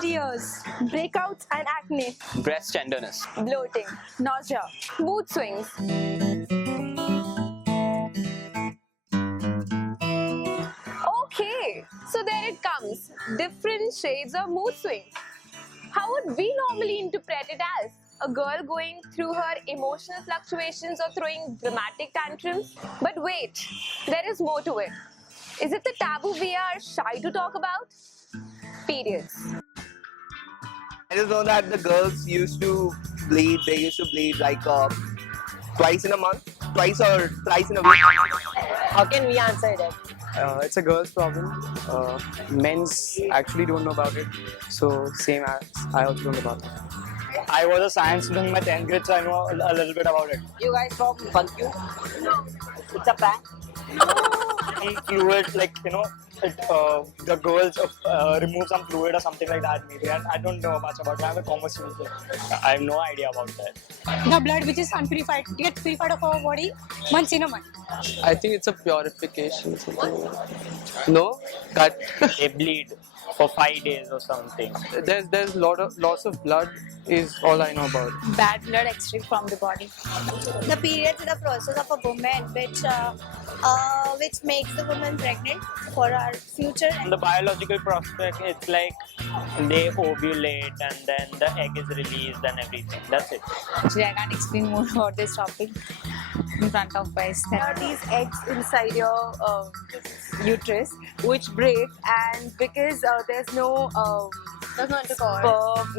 tears, breakouts and acne, breast tenderness, bloating, nausea, mood swings. Okay, so there it comes, different shades of mood swings. How would we normally interpret it as? A girl going through her emotional fluctuations or throwing dramatic tantrums? But wait, there is more to it. Is it the taboo we are shy to talk about? Periods. I just know that the girls used to bleed. They used to bleed like twice in a month, twice or thrice in a week. How can we answer that? It's a girl's problem. Men's actually don't know about it. So same as I also don't know about it. I was a science student in my 10th grade, so I know a little bit about it. You guys from Funkyu? No. It's a prank? Some fluid, like, the girls remove some fluid or something like that, maybe. And I don't know much about it. I'm a commerce student, so I have no idea about that. The blood which is unpurified gets purified of our body once in a month. I think it's a purification. No, cut. They bleed for 5 days or something. There's loss of blood is all I know about. Bad blood extract from the body. The period is the process of a woman which makes the woman pregnant for her future. From the biological prospect, it's like they ovulate and then the egg is released and everything. That's it. Actually, I can't explain more about this topic in front of guys. There are these eggs inside your uterus which break, and because there's no sperm,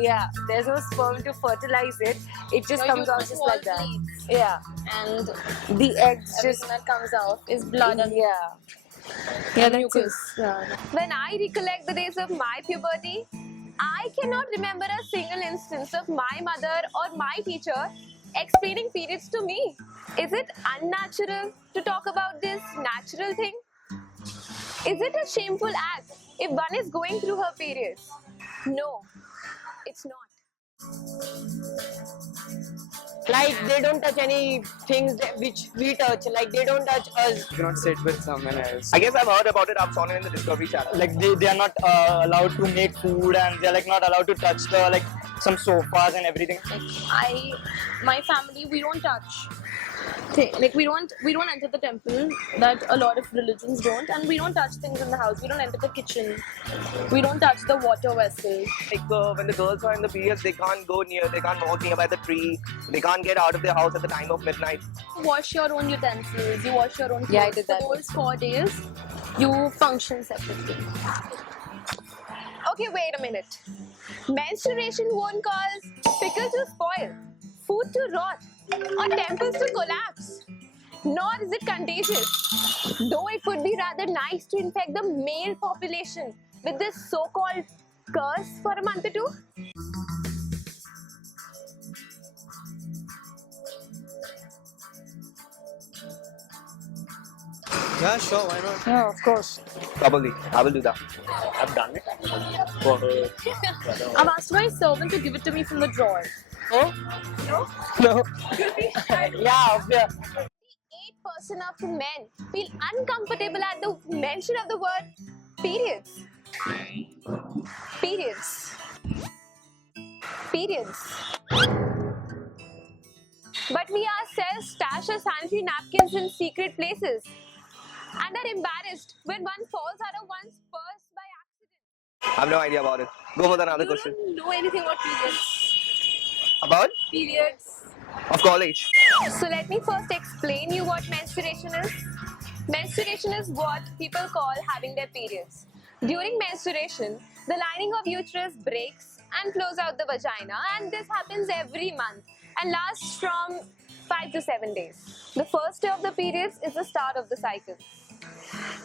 there's no sperm to fertilize it, it just comes out just like that. Yeah, And the eggs everything just that comes out is blood and that's mucus. it. When I recollect the days of my puberty, I cannot remember a single instance of my mother or my teacher explaining periods to me. Is it unnatural to talk about this natural thing? Is it a shameful act if one is going through her periods? No, it's not. Like they don't touch any things which we touch. Like they don't touch us. You cannot sit with someone else. I guess I've heard about it. I've saw it in the Discovery Channel. Like they are not allowed to make food and they're like not allowed to touch the like some sofas and everything. My family, we don't touch. Like we don't enter the temple that a lot of religions don't, and we don't touch things in the house. We don't enter the kitchen. We don't touch the water vessels. Like when the girls are in the periods, they can't walk nearby the tree. They can't get out of their house at the time of midnight. You wash your own utensils. You wash your own clothes. Yeah, I did that. For those 4 days, you function separately. Okay, wait a minute. Menstruation won't cause pickles to spoil, food to rot, or temples to collapse. Nor is it contagious. Though it would be rather nice to infect the male population with this so-called curse for a month or two. Yeah, sure, why not? Yeah, of course. Probably, I will do that. I've done it for her. I've asked my servant to give it to me from the drawer. Oh? No. Yeah. 8% of men feel uncomfortable at the mention of the word periods. Periods. Periods. But we ourselves stash our sanitary napkins in secret places and are embarrassed when one falls out of one's purse by accident. I have no idea about it. Go for another question. You don't know anything about periods. About? Periods. Of college. So let me first explain you what menstruation is. Menstruation is what people call having their periods. During menstruation, the lining of uterus breaks and flows out the vagina, and this happens every month and lasts from 5 to 7 days. The first day of the periods is the start of the cycle.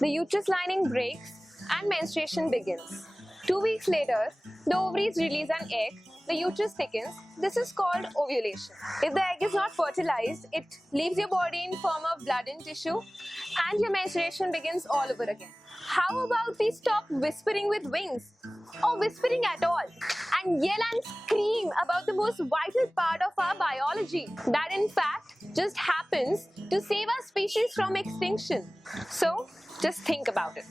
The uterus lining breaks and menstruation begins. 2 weeks later, the ovaries release an egg, the uterus thickens. This is called ovulation. If the egg is not fertilized, it leaves your body in form of blood and tissue, and your menstruation begins all over again. How about we stop whispering with wings, or whispering at all, and yell and scream about the most vital part of our biology that in fact just happens to save our species from extinction? So just think about it.